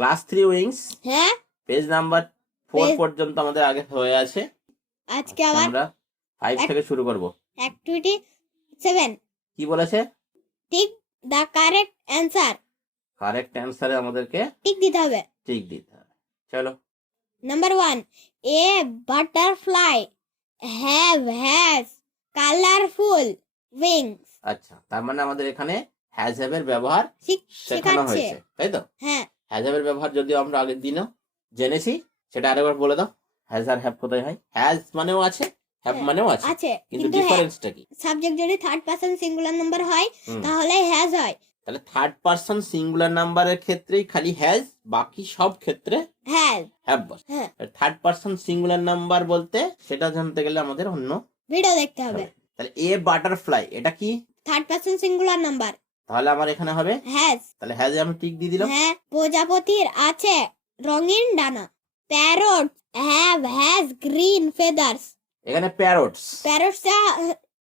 Class 3 wings হ্যাঁ page number 4 Page- পর্যন্ত আমাদের আগে হয়ে আছে। আজকে আবার আমরা 5 থেকে শুরু করব। অ্যাক্টিভিটি 7 কি বলেছে? Tick the correct answer, correct অ্যান্সারে আমাদেরকে টিক দিতে হবে। টিক দিতে হবে। চলো। Number 1, a butterfly has colourful wings. আচ্ছা, তার মানে আমাদের এখানে হ্যাজ হ্যাভ এর ব্যবহার শেখানো শেখাচ্ছে। হয়েছে, তাই তো? হ্যাঁ হ্যাজ হ্যাভ এর ব্যবহার যদিও আমরা আগের দিনও জেনেছি, সেটা আরেকবার বলে দাও। হ্যাজ আর হ্যাভ কোথায় হয়? হ্যাজ মানেও আছে, হ্যাভ হ্যাঁ, মানেও আছে, আছে কিন্তু কিন্তু ডিফারেন্সটা কি? সাবজেক্ট যদি থার্ড পারসন সিঙ্গুলার নাম্বার হয় হুম। তাহলে হ্যাজ হয়। তাহলে থার্ড পারসন সিঙ্গুলার নাম্বারের ক্ষেত্রেই খালি হ্যাজ, বাকি সব ক্ষেত্রে হ্যাজ। হ্যাভ বসে। হ্যাঁ, থার্ড পারসন সিঙ্গুলার নাম্বার বলতে সেটা জানতে গেলে আমাদের অন্য ভিডিও দেখতে হবে। তাহলে এ বাটারফ্লাই এটা কি? থার্ড পারসন সিঙ্গুলার নাম্বার, তাহলে আমার এখানে হবে হ্যাজ। তাহলে হ্যাজ আমি টিক দিয়ে দিলাম। হ্যাঁ, প্রজাপতির আছে রঙিন ডানা। Parrot has green feathers. এখানে প্যারটস,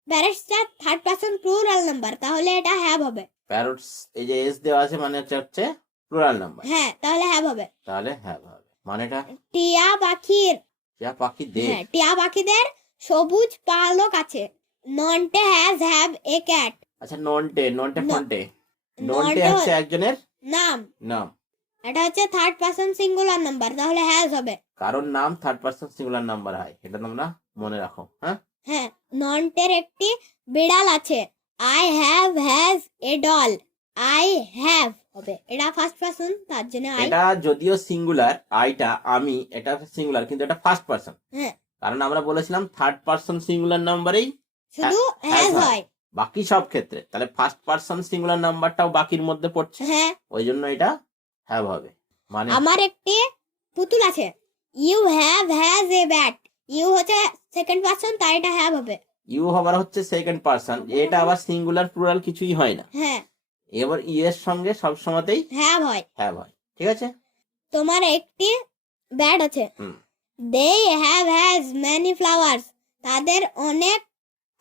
প্যারটসটা থার্ড পারসন প্লুরাল নাম্বার, তাহলে এটা হ্যাভ হবে। প্যারটস এই যে এস দেওয়া আছে মানে হচ্ছে প্লুরাল নাম্বার, হ্যাঁ, তাহলে হ্যাভ হবে। তাহলে হ্যাভ হবে। মানেটা টিয়া পাখির, যা পাখি দেখ। হ্যাঁ, টিয়া পাখিদের সবুজ পালক আছে। Nonte have a cat. আচ্ছা, নন্টে ন- ফন্টে, নন্টে নন্টে হচ্ছে একজনের নাম, নাম, এটা হচ্ছে থার্ড পারসন সিঙ্গুলার নাম্বার, তাহলে হ্যাজ হবে। কারণ নাম থার্ড পারসন সিঙ্গুলার নাম্বার হয়, এটা তোমরা মনে রাখো। হ্যাঁ, হ্যাঁ, নন্টের একটি বিড়াল আছে। I has a doll. I have হবে, এটা ফার্স্ট পারসন, তার জন্য আই। এটা যদিও সিঙ্গুলার, আইটা আমি, এটা সিঙ্গুলার কিন্তু এটা ফার্স্ট পারসন। হ্যাঁ, কারণ আমরা বলেছিলাম থার্ড পারসন সিঙ্গুলার নাম্বারেই শুধু হ্যাজ হয়। বাকি সব ক্ষেত্রে, তাহলে ফার্স্ট পারসন সিঙ্গুলার নাম্বারটাও বাকির মধ্যে পড়ছে, হ্যাঁ, ওই জন্য এটা হ্যাভ হবে। মানে আমার একটি পুতুল আছে। You has a bat. You হচ্ছে সেকেন্ড পারসন, তাই এটা হ্যাভ হবে। ইউ হবার হচ্ছে সেকেন্ড পারসন, এটা আবার সিঙ্গুলার প্লুরাল কিছুই হয় না। হ্যাঁ, এবার ই এর সঙ্গে সব সময়তেই হ্যাভ হয়। হ্যাভ হয়, ঠিক আছে? তোমার একটি ব্যাট আছে। হুম। They has many flowers. তাদের অনেক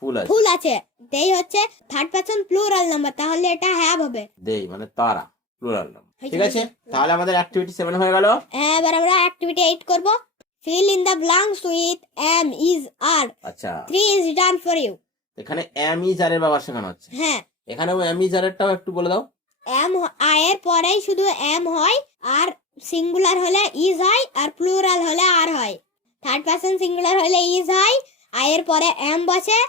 ফুল আছে, ফুল আছে। দে হচ্ছে থার্ড পারসন প্লুরাল নাম্বার, তাহলে এটা হ্যাভ হবে। দেই মানে তারা, প্লুরাল নাম্বার, হয়েছে, ঠিক আছে? হয়েছে। তাহলে আমাদের অ্যাক্টিভিটি 7 হয়ে গেল। হ্যাঁ, এবার আমরা অ্যাক্টিভিটি 8 করব। Fill in the blanks with am is are. আচ্ছা, 3 ইজ ডান ফর ইউ। এখানে এম ইজ আর এর ব্যবহার শেখানো হচ্ছে। হ্যাঁ, এখানেও এম ইজ আর এরটাও একটু বলে দাও। এম এর পরেই শুধু এম হয়, আর সিঙ্গুলার হলে ইজ হয়, আর প্লুরাল হলে আর হয়। থার্ড পারসন সিঙ্গুলার হলে ইজ হয়, আই এর পরে এম বসে,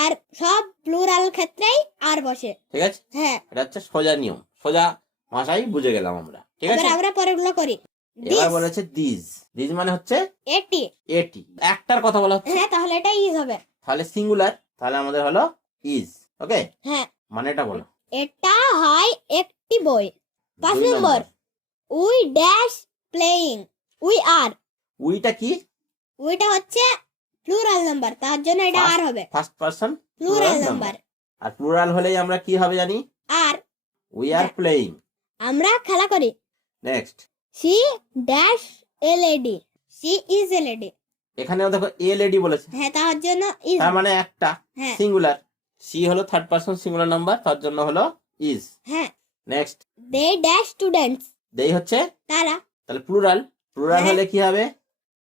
আর সব প্লুরাল ক্ষেত্রেই আর বসে। ঠিক আছে, হ্যাঁ, এটা হচ্ছে সোজা নিয়ম, সোজা ভাষাই বুঝে গেলাম আমরা, ঠিক এবার আছে? আমরা পরেরগুলো করি। এবার বলেছে দিস, দিস মানে হচ্ছে এটি। এটি, একটার কথা বলা হচ্ছে, হ্যাঁ, তাহলে এটা ইজ হবে। তাহলে সিঙ্গুলার, তাহলে আমাদের হলো ইজ। ওকে, হ্যাঁ, মানে এটা বলো। এটা হয় একটি বই। 5 দুই নম্বর, we dash playing. We are. উইটা কি? উইটা হচ্ছে প্লুরাল নাম্বার, তার জন্য এটা আর হবে। ফার্স্ট পারসন প্লুরাল নাম্বার, আর প্লুরাল হলেই আমরা কি হবে জানি? আর। We are playing. আমরা খেলা করি। Next, she dash a lady. She is a lady. এখানেও দেখো এ লেডি বলেছে, হ্যাঁ, তার জন্য ইজ। তার মানে একটা হ্যাঁ, সিঙ্গুলার। সি হলো থার্ড পারসন সিঙ্গুলার নাম্বার, তার জন্য হলো ইজ। হ্যাঁ। Next, they dash students. They হচ্ছে তারা। তাহলে প্লুরাল, প্লুরাল হ্যাঁ। হলে কি হবে?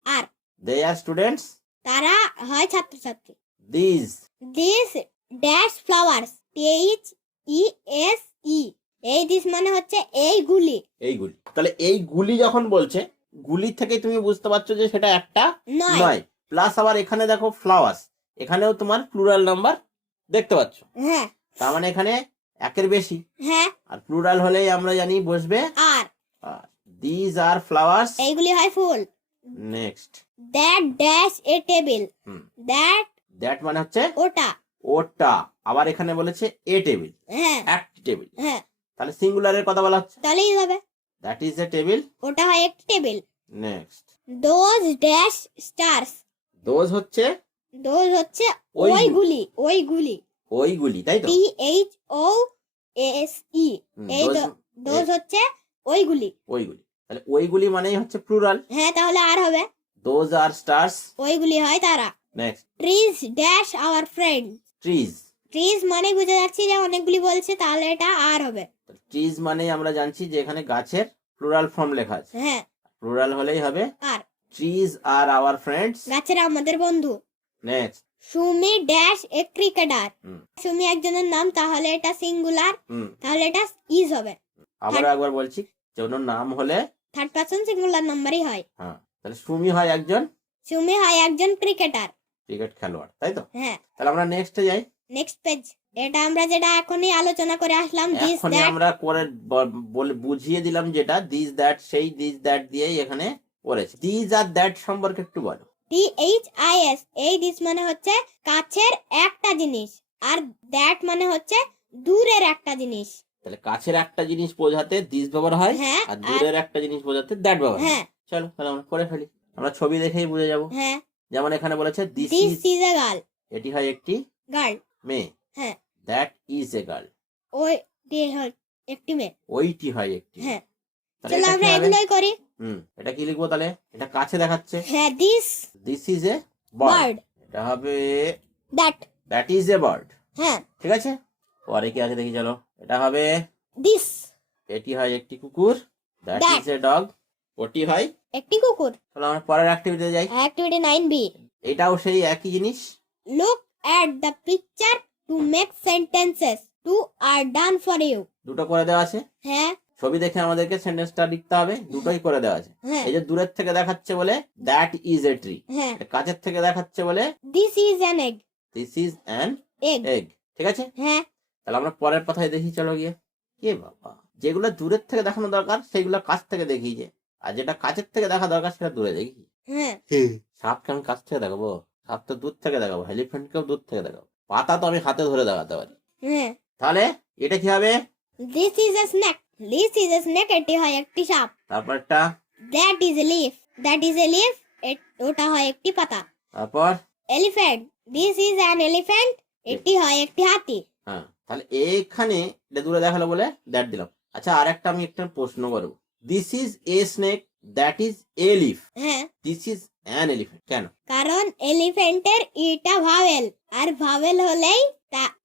আর। দে আর স্টুডেন্টস। তারা হয় ছাত্রছাত্রী। This, this dash flowers. H E S E. এই দিস মানে হচ্ছে এইগুলি। এইগুলি। তাহলে এই গুলি যখন বলছে, গুলি থেকে তুমি বুঝতে পারছো যে সেটা একটা নয়। নয়। প্লাস আবার এখানে দেখো ফ্লাওয়ার্স, এখানেও তোমার প্লুরাল নাম্বার দেখতে পাচ্ছ, হ্যাঁ, তার মানে এখানে একের বেশি। হ্যাঁ, আর প্লুরাল হলেই আমরা জানি বসবে আর। This R flowers. এইগুলি হয় ফুল। Next, that dash a table. হুম। দ্যাট দ্যাট মানে হচ্ছে ওটা। ওটা, আবার এখানে বলেছে এ টেবিল, হ্যাঁ, একটি টেবিল, হ্যাঁ, তাহলে সিঙ্গুলারের কথা বলা হচ্ছে, তাহলেই হবে। That is a table. ওটা হয় একটি টেবিল। Next, those dash stars. Those হচ্ছে হচ্ছে ওইগুলি। ওইগুলি। ওইগুলি। ওইগুলি, তাই তো? T H O S E. এই দোজ, দোজ হচ্ছে ওইগুলি। ওইগুলি, তাহলে ওইগুলি মানেই হচ্ছে প্লুরাল। হ্যাঁ, তাহলে আর হবে। Those are stars. ওইগুলি হয় তারা। Next, trees dash our friend. Trees. Trees মানে বুঝে যাচ্ছি যে অনেকগুলি বলছে, তাহলে এটা আর হবে। ট্রিজ মানে আমরা জানছি যে এখানে গাছের প্লুরাল ফর্ম লেখা আছে, হ্যাঁ প্লুরাল হলেই হবে are trees are our friends. গাছেরা আমাদের বন্ধু। Next, Sumi dash a cricketer. হুম। সুমি একজনের নাম, তাহলে এটা সিঙ্গুলার, তাহলে এটা ইজ হবে। আবার একবার বলছি, কোনো নাম হলে থার্ড পারসন সিঙ্গুলার নাম্বারই হয়। হ্যাঁ, তাহলে সুমি হয় একজন সুমি হয় একজন ক্রিকেটার। ক্রিকেট খেলোয়াড়, তাই তো? হ্যাঁ। তাহলে আমরা নেক্সটে যাই। নেক্সট পেজ, এটা আমরা যেটা এখনই আলোচনা করে আসলাম, দিস এখনই দ্যাট। আমরা করে বুঝিয়ে দিলাম যেটা দিস দ্যাট, সেই দিস দ্যাট দিয়েই এখানে করেছে। দিস আর দ্যাট সম্পর্কে একটু বলো। DHIS, এই দিস মানে হচ্ছে কাছের একটা জিনিস, আর দ্যাট মানে হচ্ছে দূরের একটা জিনিস। তাহলে কাছের একটা জিনিস বোঝাতে দিস ব্যবহার হয়, হ্যাঁ, আর দূরের একটা জিনিস বোঝাতে দ্যাট ব্যবহার হয়। হ্যাঁ চলো তাহলে আমরা করে ফেলি, আমরা ছবি দেখেই বুঝে যাব। হ্যাঁ। যেমন এখানে বলেছে this this is, is a girl, এটি হয় একটি গার্ল। মেয়ে। হ্যাঁ। দ্যাট ইজ এ গার্ল, ওই দিয়ে হয় একটি মেয়ে। ওইটি হয় একটি। হ্যাঁ। তাহলে চলো এটা আমরা কি হবে? এগুলোই করি। এটা কি লিখবো তাহলে? এটা কাছে দেখাচ্ছে, হ্যাঁ, this this is a bird, bird, এটা হবে that. That is a bird. হ্যাঁ, ঠিক আছে, পরে কি আছে দেখি চলো। এটা হবে দিস, এটি হয় একটি কুকুর, that That. Is a dog, ওটি হয়। একটি কুকুর। চলো আমরা পরের অ্যাক্টিভিটিতে যাই। অ্যাক্টিভিটি 9B, এটাও সেই একই জিনিস। look at the picture to make sentences. Two are done for you. দুটো করে দেওয়া আছে, হ্যাঁ ছবি দেখে আমাদেরকে সেন্টেন্সটা লিখতে হবে, দুটোই করে দেওয়া আছে। হ্যাঁ এই যে দূরের থেকে দেখাচ্ছে বলে দ্যাট ইজ এ ট্রি, হ্যাঁ। কাছের থেকে দেখাচ্ছে বলে This is an egg. This is an Egg. Egg. ঠিক আছে, হ্যাঁ তাহলে আমরা পরের কথায় দেখি চলো গিয়ে। কে বাবা, যেগুলো দূরের থেকে দেখানো দরকার সেগুলো কাছ থেকে দেখিয়েছে, আর যেটা কাছের থেকে দেখা দরকার সেটা দূরে দেখি। হ্যাঁ। সাপকে আমি কাছ থেকে দেখাবো? সাপ তো দূর থেকে দেখাবো, এলিফ্যান্টকেও দূর থেকে দেখাবো, পাতা তো আমি হাতে ধরে দেখাতে পারি। হ্যাঁ। তাহলে এটা কি হবে? This is a snake. This is a snake. এটি হয় একটি সাপ। তারপরটা That is a leaf. That is a leaf. ওটা হয় একটি পাতা। তারপর Elephant. This is an elephant. এটি হয় একটি হাতি। হ্যাঁ, তাহলে এইখানে এটা দূরে দেখালো বলে দ্যাট দিলাম। আচ্ছা, আর একটা আমি একটা প্রশ্ন করবো, this is a snake, that is A leaf, হ্যাঁ, দিস ইজ অ্যান এলিফ্যান্ট, কেন? কারণ এলিফ্যান্টের ইটা ভাওয়েল, আর ভাওয়েল হলেই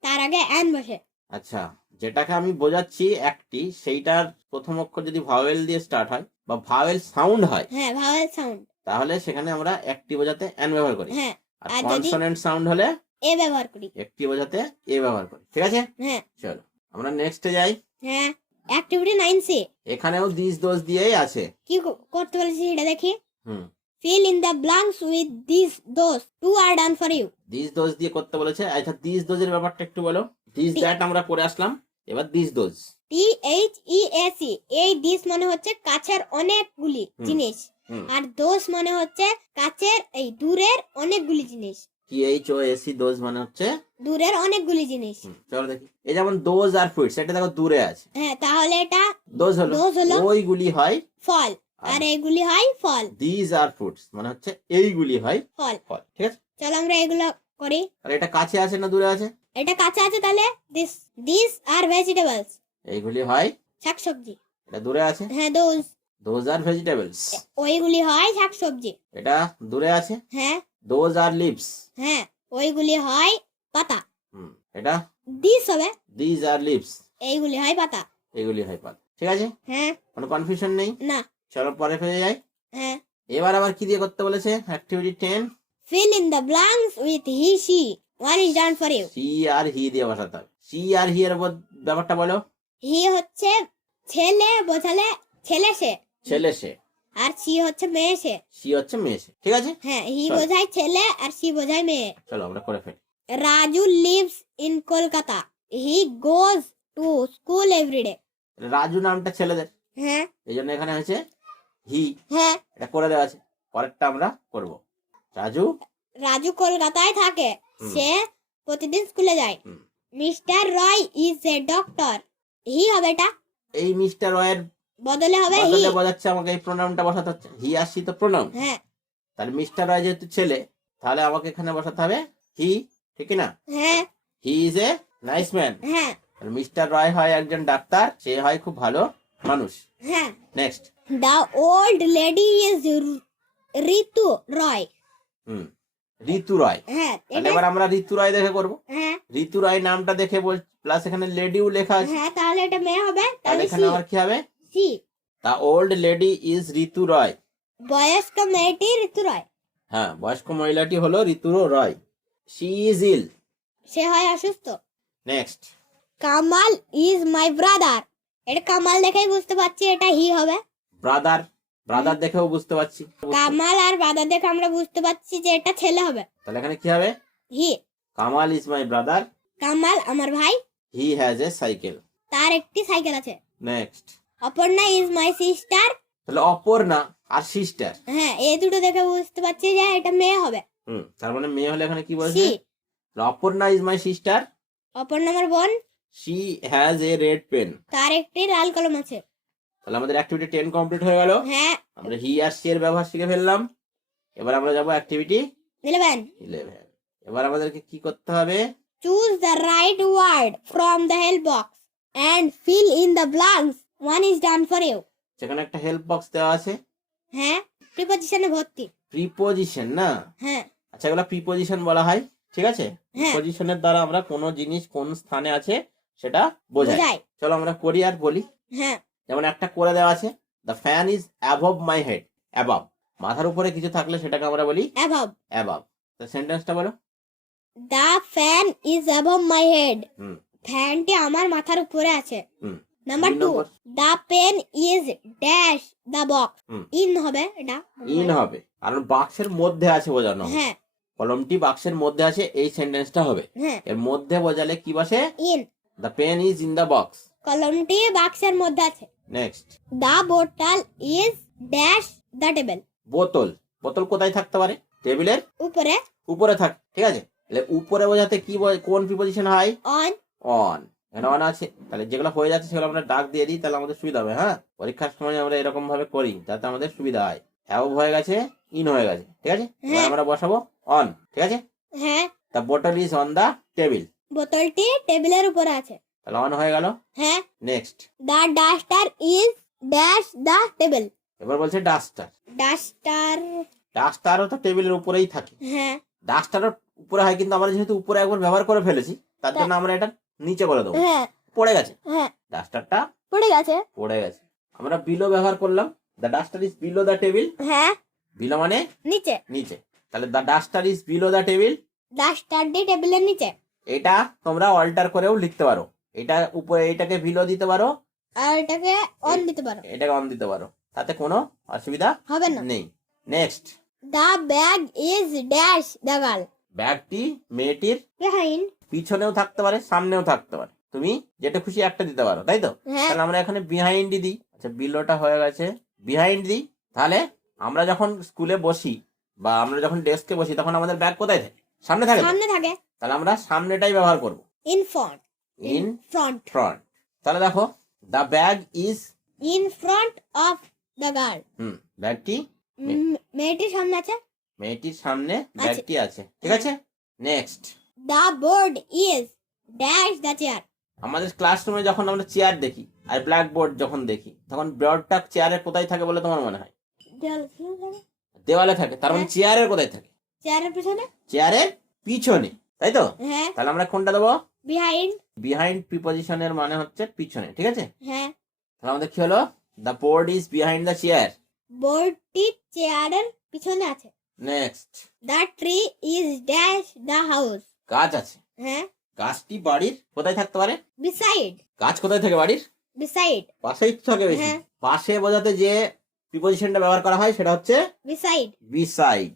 তার আগে অ্যান বসে। আচ্ছা, যেটাকে আমি বোঝাচ্ছি একটি, সেইটার প্রথম অক্ষর যদি ভাওয়েল দিয়ে স্টার্ট হয় বা ভাওয়েল সাউন্ড হয়, হ্যাঁ, ভাওয়েল সাউন্ড, তাহলে সেখানে আমরা একটি বোঝাতে অ্যান ব্যবহার করি। হ্যাঁ, আর আর যদি কনসোনেন্ট সাউন্ড হলে এ ব্যবহার করি। একটি বোঝাতে এ ব্যবহার করি। ঠিক আছে, হ্যাঁ চলো আমরা নেক্সটে যাই। হ্যাঁ। অ্যাক্টিভিটি 9C, এখানেও দিস দোষ দিয়েই আছে। কি করতে বলেছি সেটা দেখি। হুম, Fill in the blanks with these those. Two are done for you. This দোষ দিয়ে করতে বলেছে। আচ্ছা, দিস দোজের ব্যাপারটা একটু বলো। দিস দ্যাট আমরা পড়ে আসলাম, এবার দিস দোজ। THEAC, এই দিস মানে হচ্ছে কাছের অনেকগুলি জিনিস, আর দোষ মানে হচ্ছে কাছের এই দূরের অনেকগুলি জিনিস। THOAC দোজ মানে হচ্ছে দূরের অনেকগুলি জিনিস। চলো দেখি, এই যেমন দোজ আর ফুডস, এটা দেখো দূরে আছে। হ্যাঁ, তাহলে এটা দোজ হলো, ওইগুলি হয় ফল, আর এইগুলি হয় ফল। দিস আর ফ্রুটস মানে হচ্ছে এইগুলি হয় ফল। ফল। ঠিক আছে, চলো আমরা এগুলো করি। আর এটা কাছে আছে না দূরে আছে? এটা কাছে আছে, তাহলে দিস আর ভেজিটেবলস, এইগুলি হয় শাকসবজি। এটা দূরে আছে, হ্যাঁ, দোজ আর ভেজিটেবলস, ওইগুলি হয় শাকসবজি। এটা দূরে আছে, হ্যাঁ দোজ আর লিভস, হ্যাঁ, ওইগুলি হয় পাতা। এটা দিস হবে, দিস আর লিভস, এইগুলি হয় পাতা। এগুলি হয় পাতা। ঠিক আছে, হ্যাঁ, কোনো কনফিউশন নেই। না। চলো পরে ফিরে যাই। হ্যাঁ, এবার আবার কি দিয়ে করতে বলেছে? Activity 10, fill in the blanks with he she. One is done for you. She আর হি দিয়ে বসাতে হবে। সি আর হি এর উপর ব্যাপারটা বলো। হি হচ্ছে ছেলে বোঝালে ছেলে সে, ছেলে সে, আর সি হচ্ছে মেয়ে সে। সি হচ্ছে মেয়ে সে। ঠিক আছে, হ্যাঁ, হি চল। বোঝায় ছেলে আর সি বোঝায় মেয়ে। চলো আমরা করে ফেলি। Raju lives in Kolkata. He goes to school every day. Raju নামটা ছেলেদের, হ্যাঁ এই জন্য এখানে হয়েছে হি, হ্যাঁ। এটা করে দেওয়া আছে। পরেরটা আমরা করব। রাজু কলকাতায় থাকে, সে প্রতিদিন স্কুলে যায়। Mister Roy is a doctor. He হবে এটা, এই মিস্টার রয়ের বদলে হবে হি। বদলে বোঝাচ্ছে আমাকে এই প্রোনাউনটা বসাতে হচ্ছে। হি আর সি তো প্রোনাউন। হ্যাঁ তাহলে মিস্টার রয় যেহেতু ছেলে, তাহলে আমাকে এখানে বসাতে হবে হি, ঠিক না? হ্যাঁ he is a nice man. হ্যাঁ মিস্টার রয় হয় একজন ডাক্তার, সে হয় খুব ভালো মানুষ। হ্যাঁ। Next, the old lady is Ritu Roy. Ritu Roy. হ্যাঁ, তাহলে এবার আমরা ঋতু রয় দেখে করব। হ্যাঁ ঋতু রয় নামটা দেখে প্লাস এখানে লেডিও লেখা আছে, হ্যাঁ, তাহলে এটা মেয়ে হবে। তাহলে এখানে আবার কি হবে? She. The old lady is Ritu Roy. বয়স্ক মেয়েটি ঋতু রয়। হ্যাঁ, বয়স্ক মহিলাটি হলো ঋতু রয়। She is ill. সে হয় অসুস্থ। Next, Kamal is my brother. এটা কামাল দেখেই বুঝতে পারছি এটা হি হবে। ব্রাদার, ব্রাদার দেখেও বুঝতে পারছি। কামাল আর ব্রাদার দেখে আমরা বুঝতে পারছি যে এটা ছেলে হবে। তাহলে এখানে কি হবে? He. Kamal is my brother. Kamal আমার ভাই। He has a cycle. তার একটি সাইকেল আছে। Next, Aparna is my sister. তাহলে অপর্ণা আর সিস্টার। হ্যাঁ, এই দুটো দেখে বুঝতে পারছি যে এটা মেয়ে হবে। তার মানে মেয়ে হলে এখানে কি বলছে? She. Aparna is my sister. Aparna আমার বোন। She has a red pen. তার একটি লাল কলম আছে। তাহলে আমাদের অ্যাক্টিভিটি 10 কমপ্লিট হয়ে গেল। হ্যাঁ। আমরা হি আর সি এর ব্যবহার শিখে ফেললাম। এবার আমরা যাব অ্যাক্টিভিটি 11। এবার আমাদেরকে কি করতে হবে? Choose the right word from the help box and fill in the blanks. One is done for you. সেখানে একটা হেল্প বক্স দেওয়া আছে। হ্যাঁ, প্রিপোজিশনে ভর্তি। প্রিপোজিশন না? হ্যাঁ। আচ্ছা, এগুলো প্রিপোজিশন বলা হয়, ঠিক আছে? হ্যাঁ। প্রিপোজিশনের দ্বারা আমরা কোন জিনিস কোন স্থানে আছে সেটা বোঝাই। চলো আমরা করি আর বলি। হ্যাঁ। যেমন একটা করে দেওয়া আছে, the fan is above my head. Above মাথার উপরে কিছু থাকলে সেটাকে আমরা বলি Above. অ্যাবভ। তো সেন্টেন্সটা বলো। The fan is above my head. হুম। ফ্যানটি আমার মাথার উপরে আছে। হুম। Number 2. The pen is dash the box. হুম। In হবে এটা। ইন হবে, কারণ বাক্সের মধ্যে আছে বোঝানো হবে। হ্যাঁ। কলমটি বাক্সের মধ্যে আছে, এই সেন্টেন্সটা হবে। হ্যাঁ। এর মধ্যে বোঝালে কি বসে? In. The pen is in the box. কলমটি বাক্সের মধ্যে আছে। Next, The bottle is dash the table. বোতল। বোতল কোথায় থাকতে পারে? টেবিলের উপরে। উপরে থাক, ঠিক আছে? তাহলে উপরে বোঝাতে কি কোন প্রিপোজিশন হয়? On. অন। এখানে অন আছে, তাহলে যেগুলো হয়ে যাচ্ছে সেগুলো আমরা ডাক দিয়ে দিই, তাহলে আমাদের সুবিধা হবে। হ্যাঁ, পরীক্ষার সময় আমরা এরকম ভাবে করি যাতে আমাদের সুবিধা হয়। অ্যাবভ হয়ে গেছে, ইন হয়ে গেছে, ঠিক আছে? এবার আমরা বসাবো অন, ঠিক আছে? হ্যাঁ। দ্য বোতল ইজ অন দ্য টেবিল। বোতলটি টেবিলের উপরে আছে। তাহলে অন হয়ে গেল। হ্যাঁ। Next, The duster is dash the table. এবার বলছে ডাস্টার। Duster. ডাস্টারও তো টেবিলের উপরেই থাকে। হ্যাঁ। ডাস্টারও উপরে হয়, কিন্তু আমরা যেহেতু উপরে একবার ব্যবহার করে ফেলেছি তার জন্য আমরা এটা নিচে করে দেবো। হ্যাঁ। পড়ে গেছে, হ্যাঁ। ডাস্টারটা পড়ে গেছে। পড়ে গেছে। আমরা বিলো ব্যবহার করলাম। The duster is below the table. হ্যাঁ। বিলো মানে নিচে। নিচে, তাহলে the duster is below the table. ডাস্টারটি টেবিলের নিচে। এটা তোমরা অল্টার করেও লিখতে পারো। এটা উপরে, এটাকে বিলো দিতে পারো, আর এটাকে অন দিতে পারো। এটাকে অন দিতে পারো, তাতে কোনো অসুবিধা হবে না। নেই। Next, The bag is dash the girl. ব্যাগটি মেয়েটির Behind. পিছনেও থাকতে পারে, সামনেও থাকতে পারে, তুমি যেটা খুশি একটা দিতে পারো, তাই তো? হ্যাঁ। তাহলে আমরা এখানে বিহাইন্ড দিই। আচ্ছা, বিলোটা হয়ে গেছে, বিহাইন্ড দিই। তাহলে আমরা যখন স্কুলে বসি বা আমরা যখন ডেস্কে বসি তখন আমাদের ব্যাগ কোথায় থাকে? সামনে থাকে তো? সামনে থাকে। তাহলে আমরা সামনেটাই ব্যবহার করব। In front. In Front. Front. তাহলে দেখো, the bag is In front of the girl. ব্যাগটি মেয়েটির সামনে আছে। মেয়েটির সামনে ব্যাগটি আছে, ঠিক আছে? Next, The board is dash the chair. আমাদের ক্লাসরুমে যখন আমরা চেয়ার দেখি আর ব্ল্যাক বোর্ড যখন দেখি তখন বোর্ডটা চেয়ারের কোথায় থাকে বলে তোমার মনে হয়? দেওয়ালে থাকে। তার মানে চেয়ারের কোথায় থাকে? চেয়ারের পিছনে। চেয়ারের পিছনে, তাই তো? হ্যাঁ। তাহলে আমরা কোনটা দেবো? Behind. বিহাইন্ড প্রিপোজিশনের মানে হচ্ছে পিছনে, ঠিক আছে? হ্যাঁ। তাহলে আমাদের কি হলো? The board is behind the chair. বোর্ডটি চেয়ারের পিছনে আছে। Next, The tree is dash the house. গাছ আছে। হ্যাঁ। গাছটি বাড়ির কোথায় থাকতে পারে? Beside. গাছ কোথায় থাকে বাড়ির? Beside. পাশেই তো থাকে বেশি। হ্যাঁ। পাশে বোঝাতে যে প্রিপোজিশনটা ব্যবহার করা হয় সেটা হচ্ছে Beside. বিসাইড।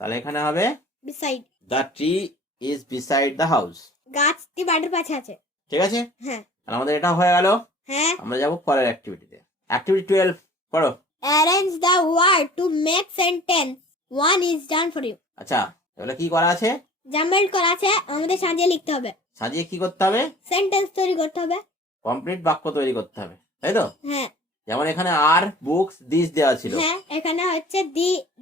তাহলে এখানে হবে Beside. The tree is beside the house. গাছটি বাড়ির পাশে আছে। ঠিক আছে? হ্যাঁ। তাহলে আমাদের এটা হয়ে গেল। হ্যাঁ। আমরা যাব পরের অ্যাক্টিভিটিতে। অ্যাক্টিভিটি 12 পড়ো। Arrange the word to make sentence. One is done for you. আচ্ছা, এগুলো কি করা আছে? জাম্বেল করা আছে, আমাদের সাজিয়ে লিখতে হবে। সাজিয়ে কি করতে হবে? সেন্টেন্স তৈরি করতে হবে। কমপ্লিট বাক্য তৈরি করতে হবে, তাই তো? হ্যাঁ। যেমন এখানে আর বুকস দিস দেওয়া ছিল। হ্যাঁ, এখানে হচ্ছে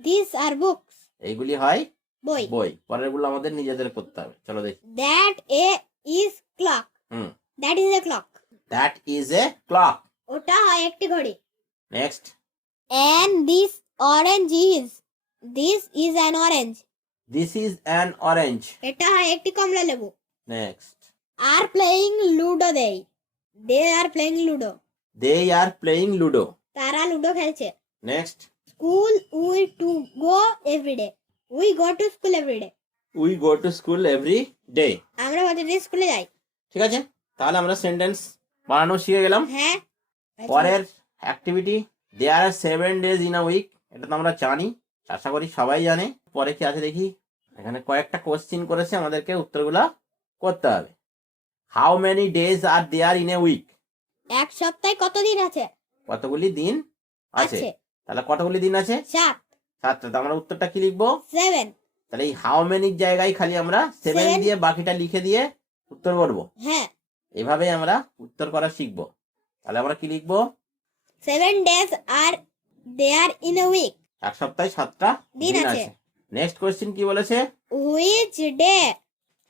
these are books. এইগুলি হয় বই। বই। পরেরগুলো আমাদের নিজেদের করতে হবে। চলো দেখি। That is clock. That is a clock. That is a clock. ওটা হয় একটি ঘড়ি। Next, And this orange is. This is an orange. This is an orange. এটা হয় একটি কমলা লেবু। Next, Are playing ludo they. They are playing ludo. They are playing ludo. তারা লুডো খেলছে। Next, school we to go everyday, we go to school everyday, we go to school every day. আমরা প্রতিদিন স্কুলে যাই। ঠিক আছে, তাহলে আমরা সেন্টেন্স বানানো শিখে গেলাম। হ্যাঁ, পরের activity, there are 7 days in a week. এটা তো আমরা জানি, আশা করি সবাই জানে। পরে কি আছে দেখি, এখানে কয়েকটা কোশ্চিন করেছে, আমাদেরকে উত্তরগুলা করতে হবে। How many days are there in a week? এক সপ্তাহে কত দিন আছে? কতগুলি দিন আছে? আছে তাহলে কতগুলি দিন আছে? 7। 7টা। তো আমরা উত্তরটা কি লিখবো? 7। তাহলে এই হাউ মেনির জায়গায় খালি আমরা 7 7 দিয়ে বাকিটা লিখে দিয়ে উত্তর করবো। হ্যাঁ, এভাবেই আমরা উত্তর করা শিখবো। তাহলে আমরা কি লিখবো? 7 days are there in a week, এক সপ্তাহে 7টা দিন দিন আছে। আছে। নেক্সট কোয়েশ্চেন কি বলেছে? Which day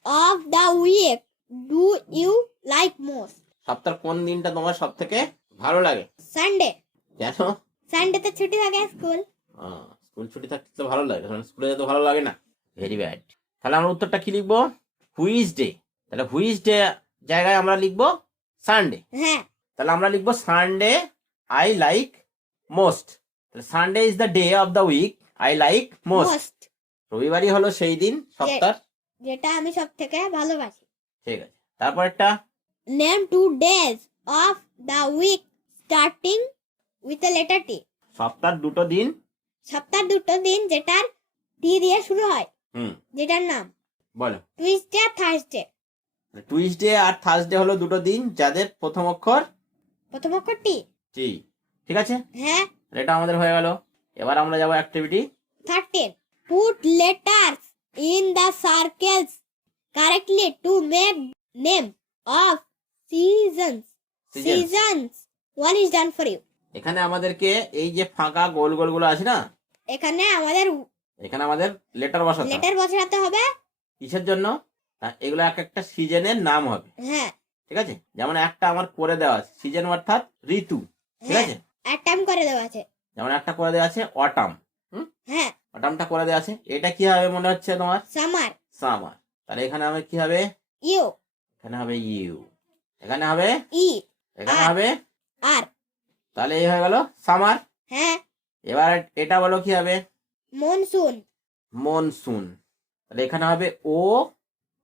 of the week do you like most? সপ্তাহের কোন দিনটা তোমার সব থেকে ভালো লাগে? সানডে। কেন? সানডেতে ছুটি থাকে স্কুল। স্কুল ছুটি থাকতে তো ভালো লাগে, কারণ স্কুলে যেতে ভালো লাগে না। Very bad. তাহলে আমরা উত্তরটা কি লিখবো? Which day. তাহলে হুইচ ডে জায়গায় আমরা লিখবো সানডে। হ্যাঁ, তাহলে আমরা লিখবো সানডে আই লাইক মোস্ট। তাহলে Sunday is the day of the week I like most. Most, রবিবারই হলো সেই দিন সপ্তাহ যেটা আমি সব থেকে ভালোবাসি। ঠিক আছে, তারপর একটা name 2 days of the week starting with a letter T. সপ্তাহ দুটো দিন। সপ্তাহ দুটো দিন যেটার টি দিয়ে শুরু হয়, যেটার নাম বলো। টুইসডে আর থার্সডে। টুইসডে আর থার্সডে হলো দুটো দিন যাদের প্রথম অক্ষর প্রথম অক্ষর টি। টি। ঠিক আছে, হ্যাঁ। এটা আমাদের হয়ে গেল। এবার আমরা যাবো activity 13. Put letters in the circles correctly to make name of seasons. Seasons. One is done for you. এখানে আমাদেরকে এই যে ফাঁকা গোল গোল গুলো আছে না, এখানে আমাদের লেটার বসাতে হবে। লেটার বসাতে হবে। কিসের জন্য? এগুলো এক একটা সিজনের নাম হবে। হ্যাঁ, ঠিক আছে, যেমন একটা আমার করে দেওয়া আছে সিজন অর্থাৎ ঋতু। ঠিক আছে, অ্যাটাম করে দেওয়া আছে। যেমন একটা করে দেওয়া আছে অটাম। হ্যাঁ, অটামটা করে দেওয়া আছে। এটা কি হবে মনে হচ্ছে তোমার? সামার। সামার। তাহলে এখানে হবে কি হবে? ইউ। এখানে হবে ইউ, এখানে হবে ই, এখানে হবে আর। তাহলে এই হয়ে গেল সামার। হ্যাঁ। এবার এটা বলো কি হবে? মনসুন। মনসুন। তাহলে এখানে হবে ও,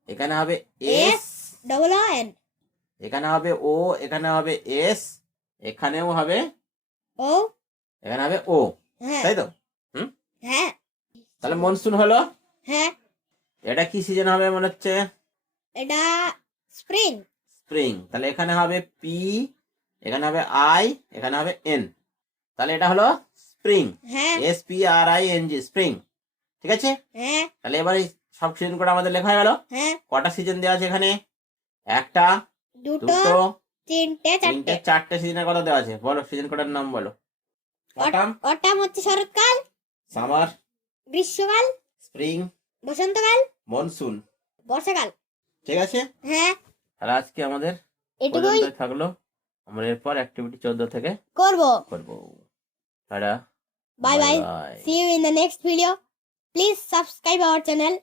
এখানে হবে এস, ডবল এন। এখানে হবে ও, এখানে হবে এস, এখানেও হবে ও, এখানে হবে ও। হ্যাঁ। তাই তো? হ্যাঁ। তাহলে মনসুন হলো। হ্যাঁ। এটা কি সিজন হবে মনে হচ্ছে? এটা স্প্রিং। স্প্রিং। তাহলে এখানে হবে পি, এখানে হবে আই, এখানে হবে এন। তাহলে এটা হলো স্প্রিং। হ্যাঁ। S P R I N G, spring. ঠিক আছে, হ্যাঁ। তাহলে এবারে সব সিজন করে আমাদের লেখা হয়ে গেল। হ্যাঁ। কটা সিজন দেওয়া আছে এখানে? একটা, দুটো, তিনটে, চারটে। চারটে সিজনের কথা দেওয়া আছে। বলো সিজন কটার নাম বলো। অটাম। অটাম হচ্ছে শরৎকাল। সামার গ্রীষ্মকাল। স্প্রিং। বসন্তকাল। মনসুন। বর্ষাকাল। ঠিক আছে, হ্যাঁ। আর আজকে আমাদের এটুকুই পর্যন্তই থাকলো। আমরা এরপর অ্যাক্টিভিটি 14 থেকে করবো। টাটা, bye bye, see you in the next video. Please subscribe our channel.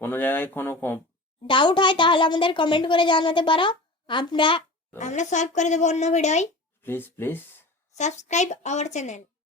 কোনো জায়গায় কোনো ডাউট হয় তাহলে আমাদের কমেন্ট করে জানাতে পারো, আমরা সলভ করে দেবো অন্য ভিডিওয়। Please subscribe our channel.